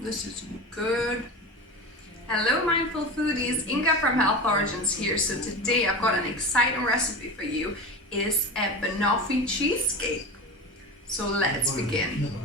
This is good. Hello mindful foodies, Inga from Health Origins here. So today I've got an exciting recipe for you. It's a banoffee cheesecake. So let's begin.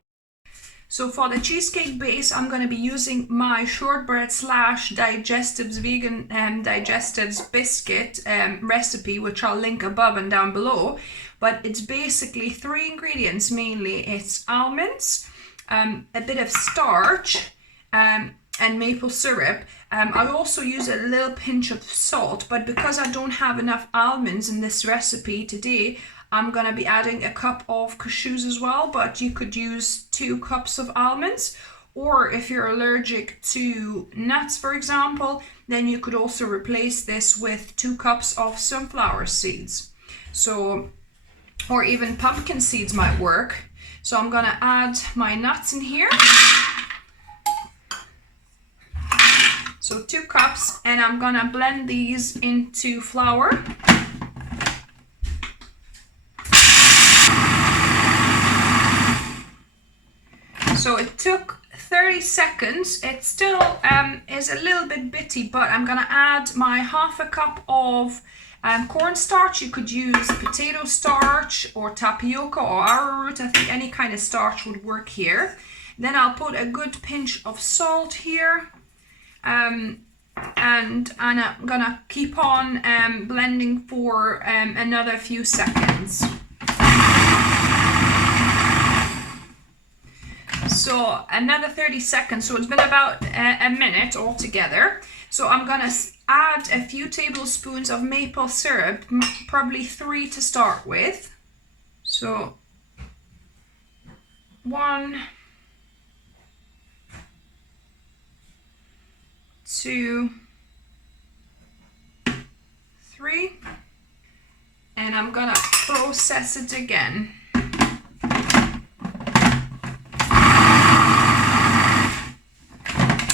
So for the cheesecake base, I'm going to be using my shortbread / digestives vegan digestives biscuit recipe, which I'll link above and down below. But it's basically 3 ingredients mainly. It's almonds, a bit of starch, and maple syrup. I also use a little pinch of salt, but because I don't have enough almonds in this recipe today, I'm going to be adding a cup of cashews as well, but you could use 2 cups of almonds. Or if you're allergic to nuts, for example, then you could also replace this with 2 cups of sunflower seeds. So, or even pumpkin seeds might work. So I'm going to add my nuts in here. So 2 cups, and I'm going to blend these into flour. So it took 30 seconds. It still is a little bit bitty, but I'm going to add my half a cup of cornstarch. You could use potato starch or tapioca or arrowroot. I think any kind of starch would work here. Then I'll put a good pinch of salt here. And I'm going to keep on blending for another few seconds. So another 30 seconds, so it's been about a minute altogether. So I'm gonna add a few tablespoons of maple syrup, probably 3 to start with. So 1, 2, 3, and I'm gonna process it again.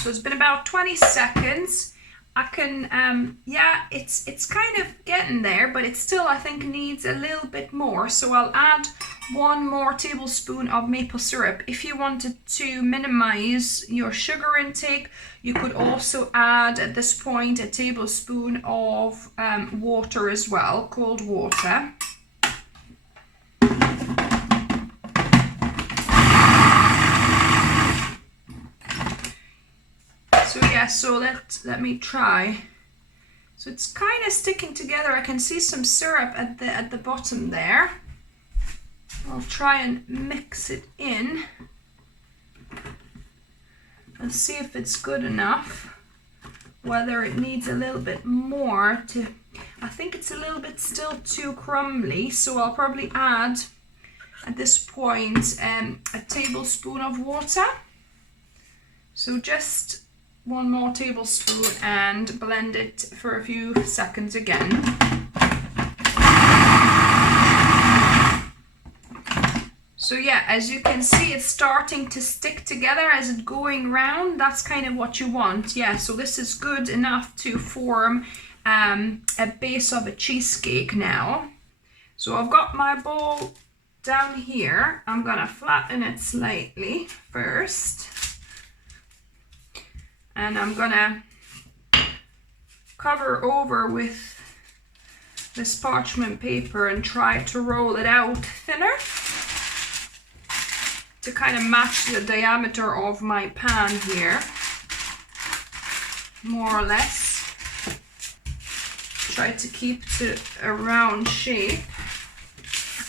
So it's been about 20 seconds. I can, it's kind of getting there, but it still, I think, needs a little bit more. So I'll add 1 more tablespoon of maple syrup. If you wanted to minimize your sugar intake, you could also add at this point a tablespoon of water as well, cold water. So yeah, so let me try. So it's kind of sticking together. I can see some syrup at the bottom there. I'll try and mix it in. Let's see if it's good enough. Whether it needs a little bit more to. I think it's a little bit still too crumbly, so I'll probably add at this point a tablespoon of water. So just 1 more tablespoon and blend it for a few seconds again. So yeah, as you can see, it's starting to stick together as it's going round. That's kind of what you want. Yeah, so this is good enough to form a base of a cheesecake now. So I've got my bowl down here. I'm gonna flatten it slightly first. And I'm gonna cover over with this parchment paper and try to roll it out thinner to kind of match the diameter of my pan here, more or less. Try to keep to a round shape.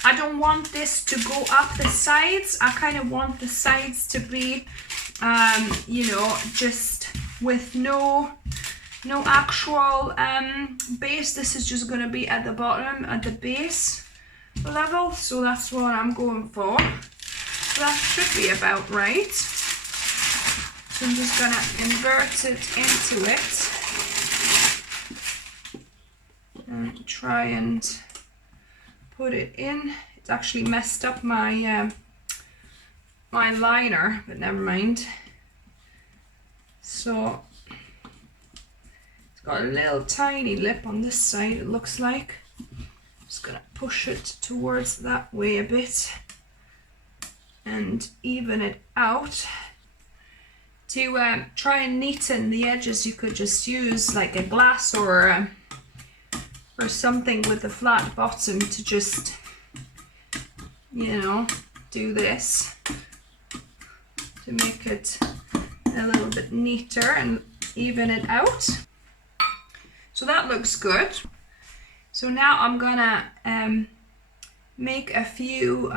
I don't want this to go up the sides. I kind of want the sides to be just with no actual base. This is just going to be at the bottom, at the base level. So that's what I'm going for. So that should be about right. So I'm just going to invert it into it and try and put it in. It's actually messed up my my liner, but never mind. So it's got a little tiny lip on this side, it looks like. Just gonna push it towards that way a bit. and even it out. To try and neaten the edges, you could just use like a glass or something with a flat bottom to just, you know, do this to make it a little bit neater and even it out. So that looks good. So now I'm gonna make a few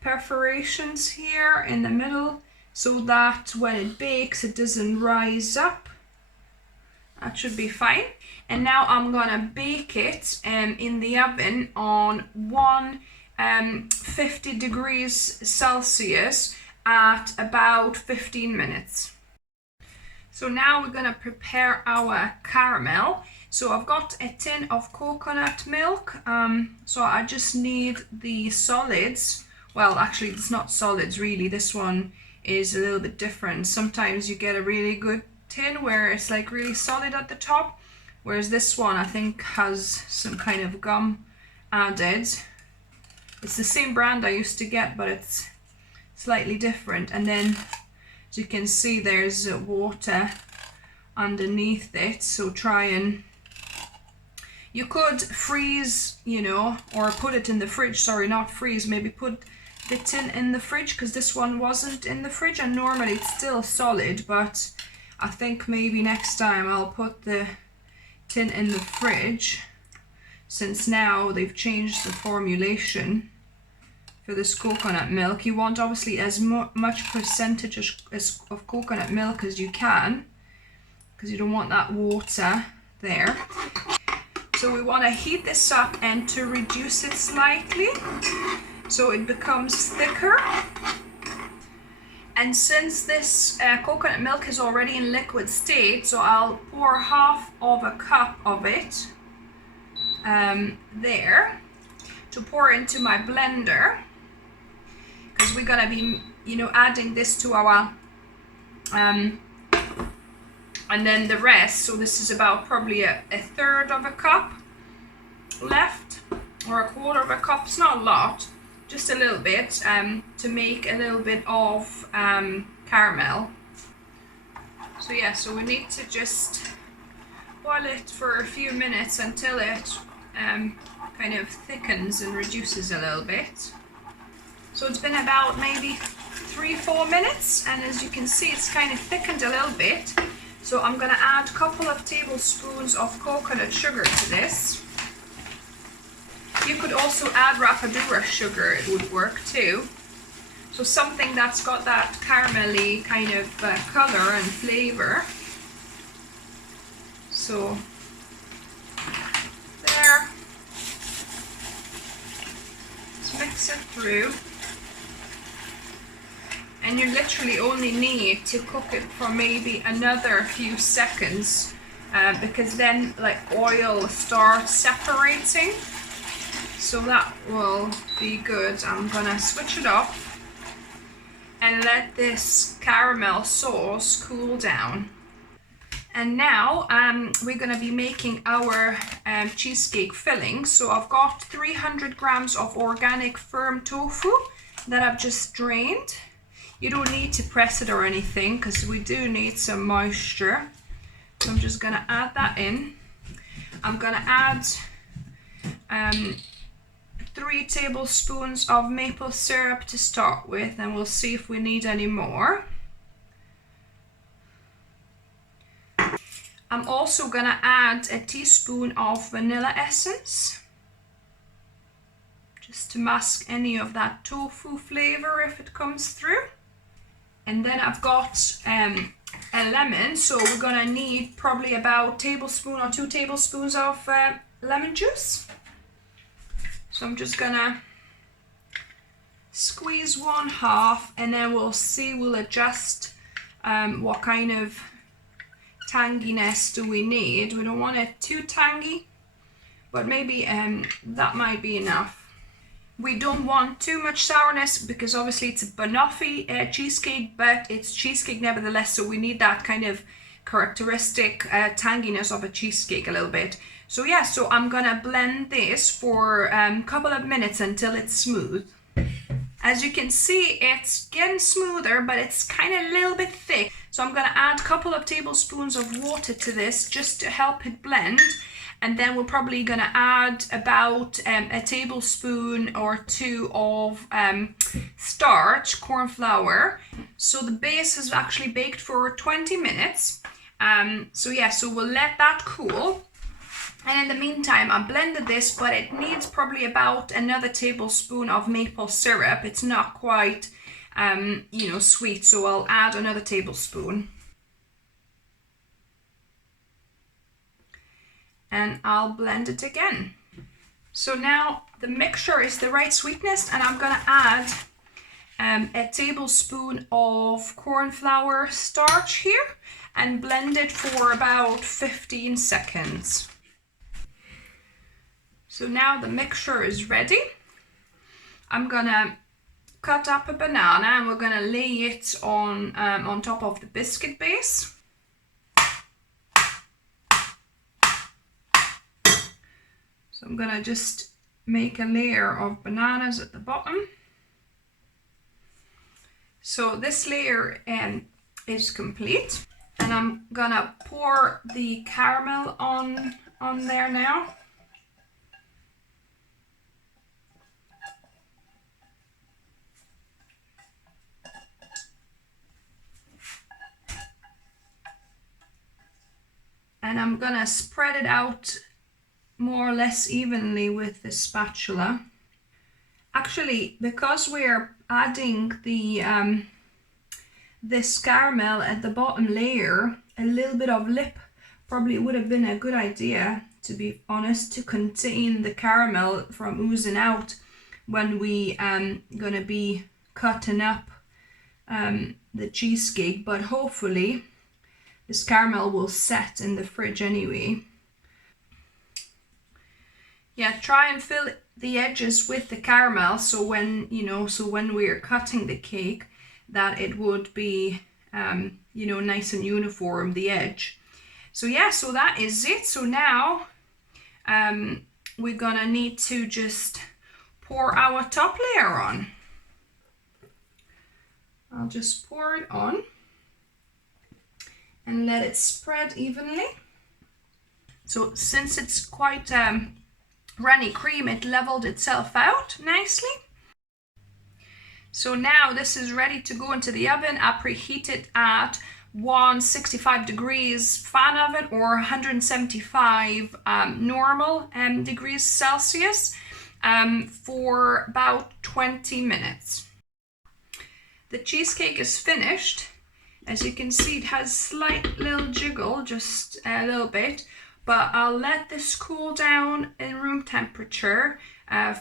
perforations here in the middle so that when it bakes it doesn't rise up. That should be fine. And now I'm gonna bake it in the oven on 150 degrees Celsius at about 15 minutes. So now we're gonna prepare our caramel. So I've got a tin of coconut milk. So I just need the solids. Well, actually it's not solids really. This one is a little bit different. Sometimes you get a really good tin where it's like really solid at the top, whereas this one I think has some kind of gum added. It's the same brand I used to get, but it's slightly different. And then as you can see, there's water underneath it, so try and, you could freeze, you know, or put it in the fridge. Sorry, not freeze, maybe put the tin in the fridge, because this one wasn't in the fridge and normally it's still solid, but I think maybe next time I'll put the tin in the fridge, since now they've changed the formulation for this coconut milk. You want obviously as much percentage of coconut milk as you can, because you don't want that water there. So we want to heat this up and to reduce it slightly so it becomes thicker. And since this coconut milk is already in liquid state, so I'll pour half of a cup of it there to pour into my blender, because we're gonna be, you know, adding this to our and then the rest. So this is about probably a third of a cup left, or a quarter of a cup. It's not a lot, just a little bit, to make a little bit of caramel. So yeah, so we need to just boil it for a few minutes until it kind of thickens and reduces a little bit. So it's been about maybe 3-4 minutes, and as you can see it's kind of thickened a little bit. So I'm gonna add a couple of tablespoons of coconut sugar to this. You could also add rapadura sugar, it would work too. So something that's got that caramelly kind of color and flavor. So there. Let's mix it through. And you literally only need to cook it for maybe another few seconds, because then like oil starts separating. So that will be good. I'm gonna switch it off and let this caramel sauce cool down. And now we're gonna be making our cheesecake filling. So I've got 300 grams of organic firm tofu that I've just drained. You don't need to press it or anything, because we do need some moisture. So I'm just gonna add that in. I'm gonna add 3 tablespoons of maple syrup to start with, and we'll see if we need any more. I'm also gonna add a teaspoon of vanilla essence, just to mask any of that tofu flavor if it comes through. And then I've got a lemon, so we're gonna need probably about a tablespoon or 2 tablespoons of lemon juice. So I'm just gonna squeeze 1/2, and then we'll see, we'll adjust what kind of tanginess do we need. We don't want it too tangy, but maybe that might be enough. We don't want too much sourness, because obviously it's a banoffee cheesecake, but it's cheesecake nevertheless, so we need that kind of characteristic tanginess of a cheesecake a little bit. So yeah, so I'm gonna blend this for a couple of minutes until it's smooth. As you can see, it's getting smoother, but it's kind of a little bit thick. So I'm going to add a couple of tablespoons of water to this just to help it blend. And then we're probably going to add about a tablespoon or two of starch, corn flour. So the base is actually baked for 20 minutes. So we'll let that cool. And in the meantime, I blended this, but it needs probably about another tablespoon of maple syrup. It's not quite, sweet, so I'll add another tablespoon. And I'll blend it again. So now the mixture is the right sweetness, and I'm gonna add a tablespoon of corn flour starch here and blend it for about 15 seconds. So now the mixture is ready. I'm gonna cut up a banana and we're gonna lay it on top of the biscuit base. So I'm gonna just make a layer of bananas at the bottom. So this layer is complete, and I'm gonna pour the caramel on there now. And I'm gonna spread it out more or less evenly with the spatula. Actually, because we're adding the this caramel at the bottom layer, a little bit of lip probably would have been a good idea, to be honest, to contain the caramel from oozing out when we gonna be cutting up the cheesecake. But hopefully this caramel will set in the fridge anyway. Yeah, try and fill the edges with the caramel, so when we're cutting the cake, that it would be nice and uniform, the edge. So yeah, so that is it. So now we're gonna need to just pour our top layer on. I'll just pour it on and let it spread evenly. So since it's quite runny cream, it leveled itself out nicely. So now this is ready to go into the oven. I preheated at 165 degrees fan oven or 175 normal degrees Celsius for about 20 minutes. The cheesecake is finished. As you can see, it has slight little jiggle, just a little bit, but I'll let this cool down in room temperature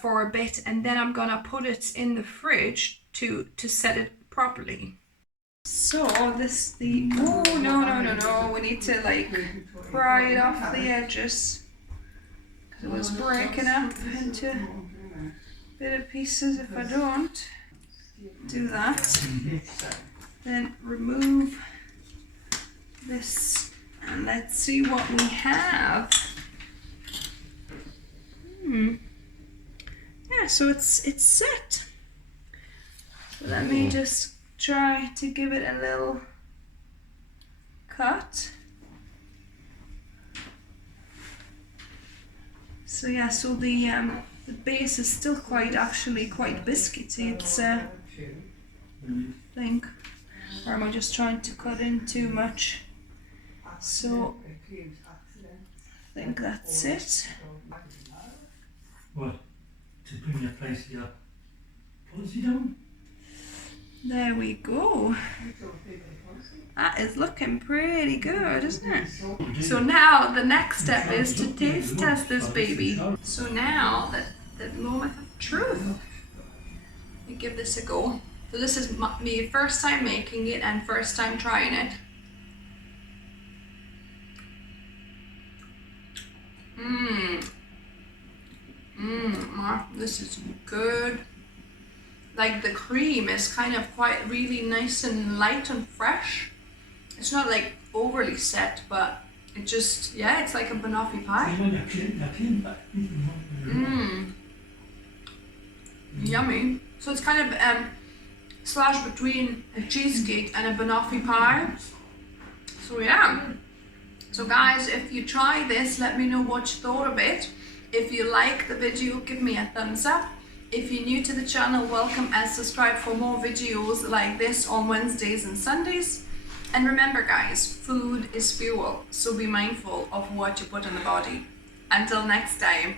for a bit, and then I'm gonna put it in the fridge to set it properly. So oh no, we need to like pry it off the edges, because it was breaking up into bit of pieces. If I don't do that, then remove this and let's see what we have. Yeah, so it's set. So let me just try to give it a little cut. So yeah, so the base is still quite biscuity. It's I think, or am I just trying to cut in too much? So I think that's it. What? To bring your place your policy down? There we go. That is looking pretty good, isn't it? So now the next step is to taste test this baby. So now the moment of truth. Let me give this a go. So this is my first time making it and first time trying it. This is good. Like the cream is kind of quite really nice and light and fresh. It's not like overly set, but it just, yeah, it's like a banoffee pie. Yummy. So it's kind of slash between a cheesecake and a banoffee pie. So yeah. So guys, if you try this, let me know what you thought of it. If you like the video, give me a thumbs up. If you're new to the channel, welcome and subscribe for more videos like this on Wednesdays and Sundays. And remember guys, food is fuel, so be mindful of what you put in the body. Until next time.